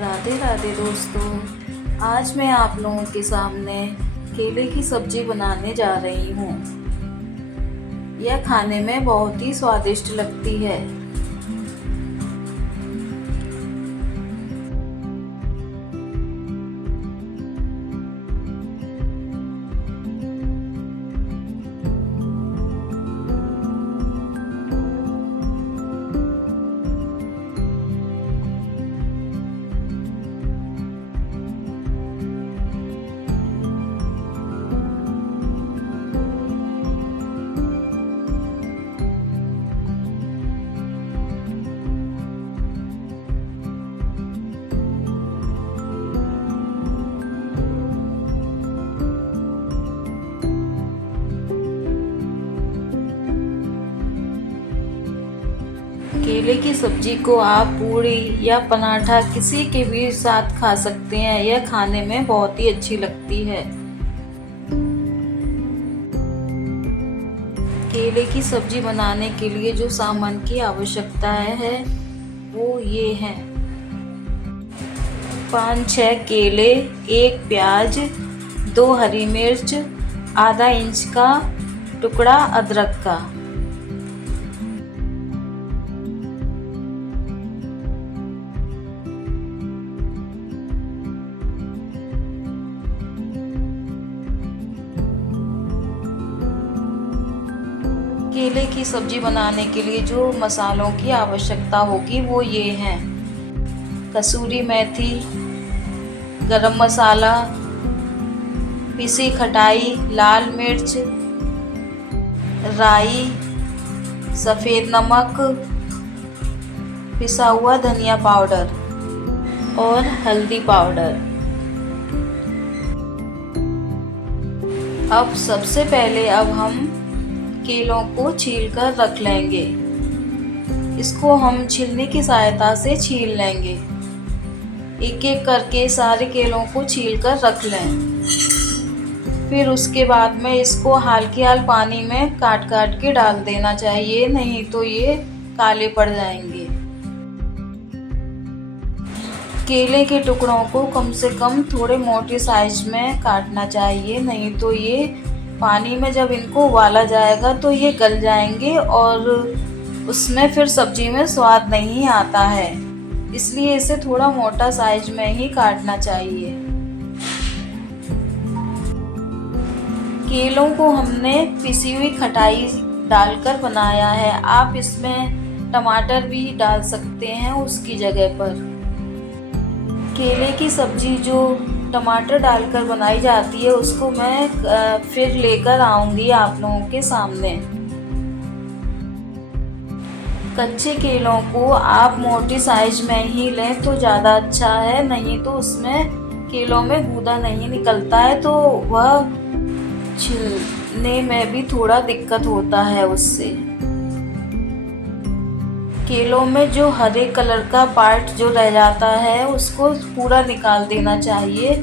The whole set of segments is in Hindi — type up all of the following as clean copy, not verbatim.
राधे राधे दोस्तों। आज मैं आप लोगों के सामने केले की सब्जी बनाने जा रही हूँ। यह खाने में बहुत ही स्वादिष्ट लगती है। केले की सब्जी को आप पूड़ी या पराठा किसी के भी साथ खा सकते हैं। यह खाने में बहुत ही अच्छी लगती है। केले की सब्जी बनाने के लिए जो सामान की आवश्यकता है वो ये है: 5-6 केले, 1 प्याज, 2 हरी मिर्च, आधा इंच का टुकड़ा अदरक का। केले की सब्जी बनाने के लिए जो मसालों की आवश्यकता होगी वो ये हैं: कसूरी मेथी, गरम मसाला, पिसी खटाई, लाल मिर्च, राई, सफ़ेद नमक, पिसा हुआ धनिया पाउडर और हल्दी पाउडर। अब सबसे पहले हम केलों को छील कर रख लेंगे। इसको हम छीलने की सहायता से छील लेंगे। एक एक करके सारे केलों को छील कर रख लें। फिर उसके बाद में इसको हाल के हाल पानी में काट काट के डाल देना चाहिए, नहीं तो ये काले पड़ जाएंगे। केले के टुकड़ों को कम से कम थोड़े मोटे साइज में काटना चाहिए, नहीं तो ये पानी में जब इनको उबाला जाएगा तो ये गल जाएंगे और उसमें फिर सब्जी में स्वाद नहीं आता है। इसलिए इसे थोड़ा मोटा साइज में ही काटना चाहिए। केलों को हमने पिसी हुई खटाई डालकर बनाया है। आप इसमें टमाटर भी डाल सकते हैं उसकी जगह पर। केले की सब्जी जो टमाटर डालकर बनाई जाती है उसको मैं फिर लेकर आऊँगी आप लोगों के सामने। कच्चे केलों को आप मोटी साइज में ही लें तो ज़्यादा अच्छा है, नहीं तो उसमें केलों में गूदा नहीं निकलता है तो वह छिलने में भी थोड़ा दिक्कत होता है उससे। केलों में जो हरे कलर का पार्ट जो रह जाता है उसको पूरा निकाल देना चाहिए,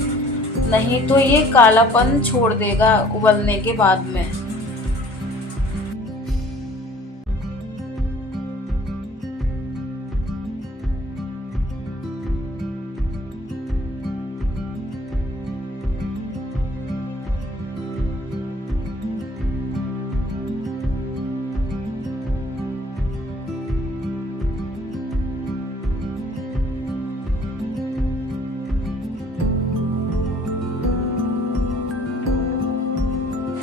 नहीं तो ये कालापन छोड़ देगा उबलने के बाद में।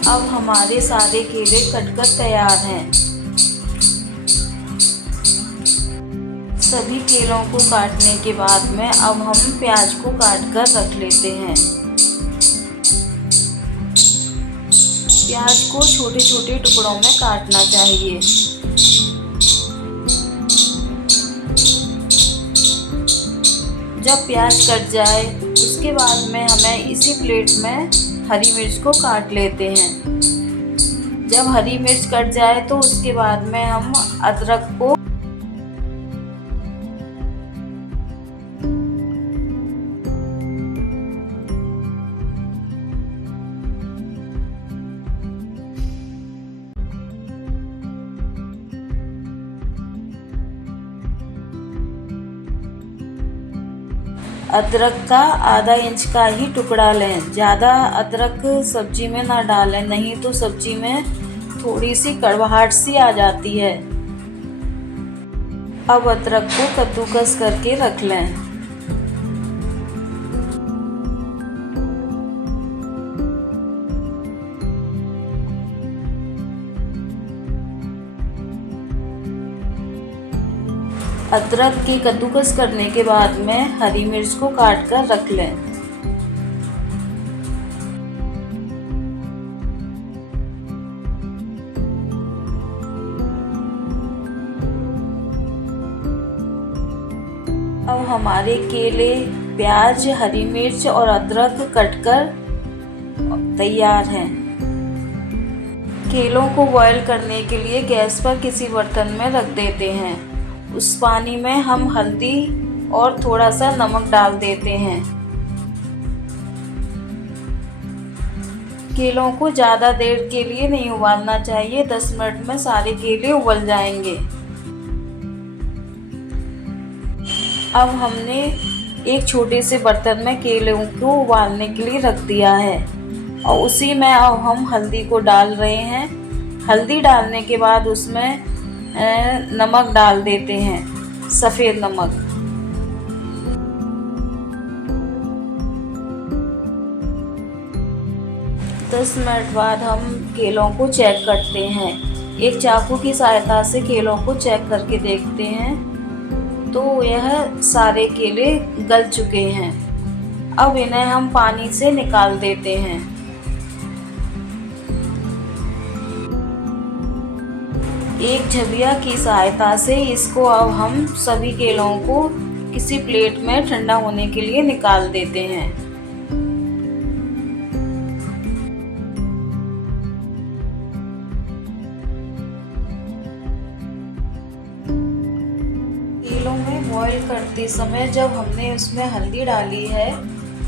अब हमारे सारे केले कटकर तैयार हैं। सभी केलों को काटने के बाद में अब हम प्याज को काट कर रख लेते हैं। प्याज को छोटे छोटे टुकड़ों में काटना चाहिए। जब प्याज कट जाए उसके बाद में हमें इसी प्लेट में हरी मिर्च को काट लेते हैं। जब हरी मिर्च कट जाए तो उसके बाद में हम अदरक को अदरक का आधा इंच का ही टुकड़ा लें। ज़्यादा अदरक सब्जी में ना डालें, नहीं तो सब्जी में थोड़ी सी कड़वाहट सी आ जाती है। अब अदरक को कद्दूकस करके रख लें। अदरक की कद्दूकस करने के बाद में हरी मिर्च को काट कर रख लें। अब हमारे केले, प्याज, हरी मिर्च और अदरक कटकर तैयार हैं। केलों को बॉईल करने के लिए गैस पर किसी बर्तन में रख देते हैं। उस पानी में हम हल्दी और थोड़ा सा नमक डाल देते हैं। केलों को ज़्यादा देर के लिए नहीं उबालना चाहिए, 10 मिनट में सारे केले उबल जाएंगे। अब हमने एक छोटे से बर्तन में केलों को उबालने के लिए रख दिया है और उसी में अब हम हल्दी को डाल रहे हैं। हल्दी डालने के बाद उसमें नमक डाल देते हैं, सफ़ेद नमक। दस मिनट बाद हम केलों को चेक करते हैं। एक चाकू की सहायता से केलों को चेक करके देखते हैं तो यह सारे केले गल चुके हैं। अब इन्हें हम पानी से निकाल देते हैं। एक झबिया की सहायता से इसको अब हम सभी केलों को किसी प्लेट में ठंडा होने के लिए निकाल देते हैं। केलों में बॉईल करते समय जब हमने उसमें हल्दी डाली है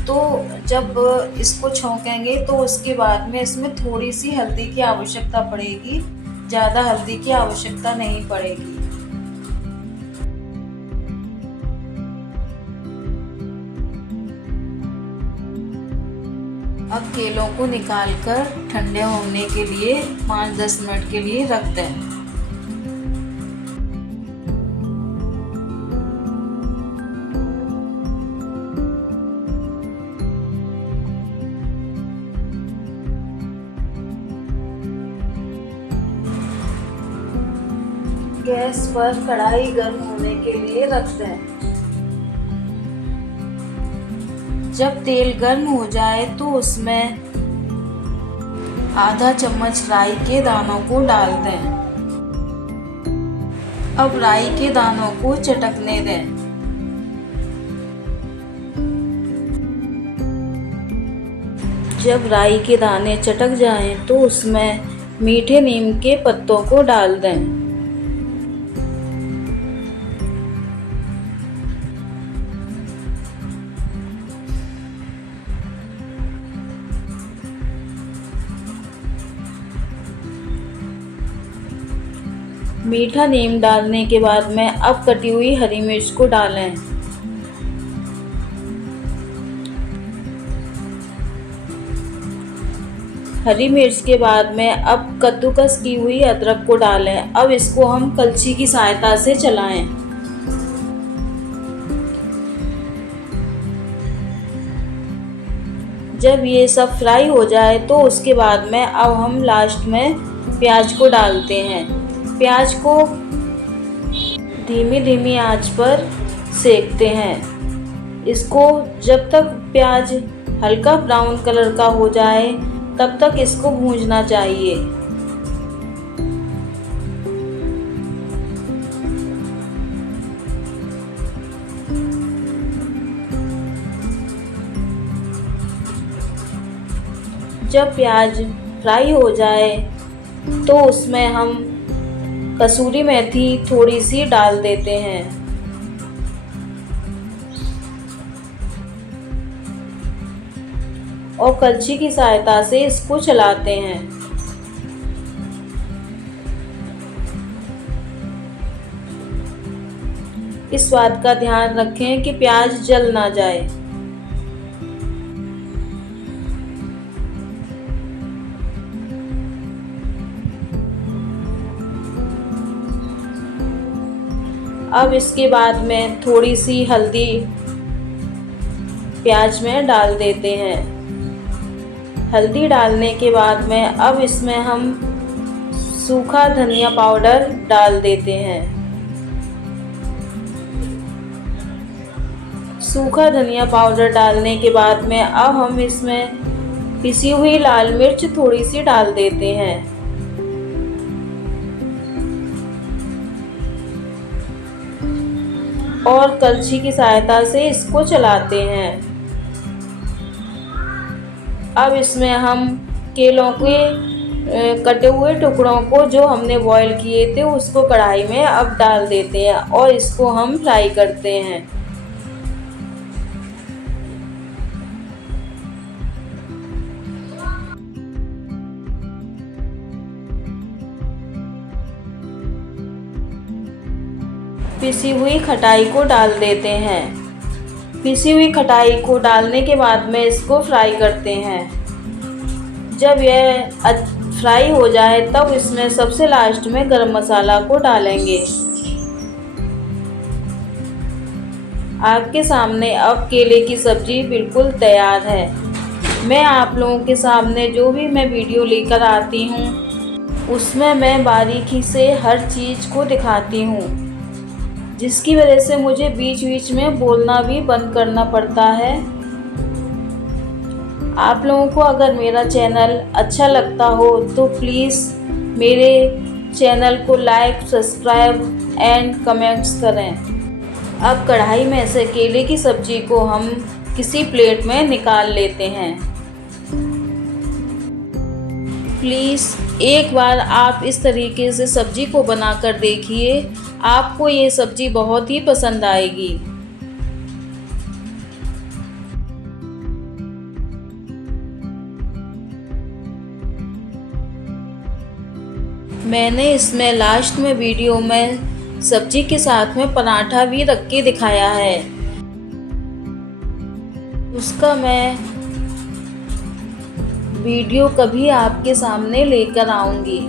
तो जब इसको छौंकेंगे तो उसके बाद में इसमें थोड़ी सी हल्दी की आवश्यकता पड़ेगी, ज़्यादा हल्दी की आवश्यकता नहीं पड़ेगी। अब केलों को निकालकर ठंडे होने के लिए 5-10 मिनट के लिए रख दें। गैस पर कढ़ाई गर्म होने के लिए रख दें। जब तेल गर्म हो जाए तो उसमें आधा चम्मच राई के दानों को डाल दें। अब राई के दानों को चटकने दें। जब राई के दाने चटक जाएं तो उसमें मीठे नीम के पत्तों को डाल दें। मीठा नीम डालने के बाद में अब कटी हुई हरी मिर्च को डालें। हरी मिर्च के बाद में अब कद्दूकस की हुई अदरक को डालें। अब इसको हम कलछी की सहायता से चलाएं। जब ये सब फ्राई हो जाए तो उसके बाद में अब हम लास्ट में प्याज को डालते हैं। प्याज को धीमी धीमी आंच पर सेकते हैं। इसको जब तक प्याज हल्का ब्राउन कलर का हो जाए तब तक इसको भूंजना चाहिए। जब प्याज फ्राई हो जाए तो उसमें हम कसूरी मेथी थोड़ी सी डाल देते हैं। और कलछी की सहायता से इसको चलाते हैं। इस बात का ध्यान रखें कि प्याज जल ना जाए। अब इसके बाद में थोड़ी सी हल्दी प्याज में डाल देते हैं। हल्दी डालने के बाद में अब इसमें हम सूखा धनिया पाउडर डाल देते हैं। सूखा धनिया पाउडर डालने के बाद में अब हम इसमें पिसी हुई लाल मिर्च थोड़ी सी डाल देते हैं। और कलछी की सहायता से इसको चलाते हैं। अब इसमें हम केलों के कटे हुए टुकड़ों को जो हमने बॉईल किए थे उसको कढ़ाई में अब डाल देते हैं और इसको हम फ्राई करते हैं। पिसी हुई खटाई को डाल देते हैं। पिसी हुई खटाई को डालने के बाद में इसको फ्राई करते हैं। जब यह फ्राई हो जाए तब इसमें सबसे लास्ट में गरम मसाला को डालेंगे। आपके सामने अब केले की सब्जी बिल्कुल तैयार है। मैं आप लोगों के सामने जो भी मैं वीडियो लेकर आती हूँ उसमें मैं बारीकी से हर चीज़ को दिखाती हूँ, जिसकी वजह से मुझे बीच बीच में बोलना भी बंद करना पड़ता है। आप लोगों को अगर मेरा चैनल अच्छा लगता हो तो प्लीज़ मेरे चैनल को लाइक, सब्सक्राइब एंड कमेंट्स करें। अब कढ़ाई में से केले की सब्ज़ी को हम किसी प्लेट में निकाल लेते हैं। प्लीज़ एक बार आप इस तरीके से सब्ज़ी को बनाकर देखिए, आपको ये सब्ज़ी बहुत ही पसंद आएगी। मैंने इसमें लास्ट में वीडियो में सब्ज़ी के साथ में पराठा भी रख के दिखाया है, उसका मैं वीडियो कभी आपके सामने लेकर आऊँगी।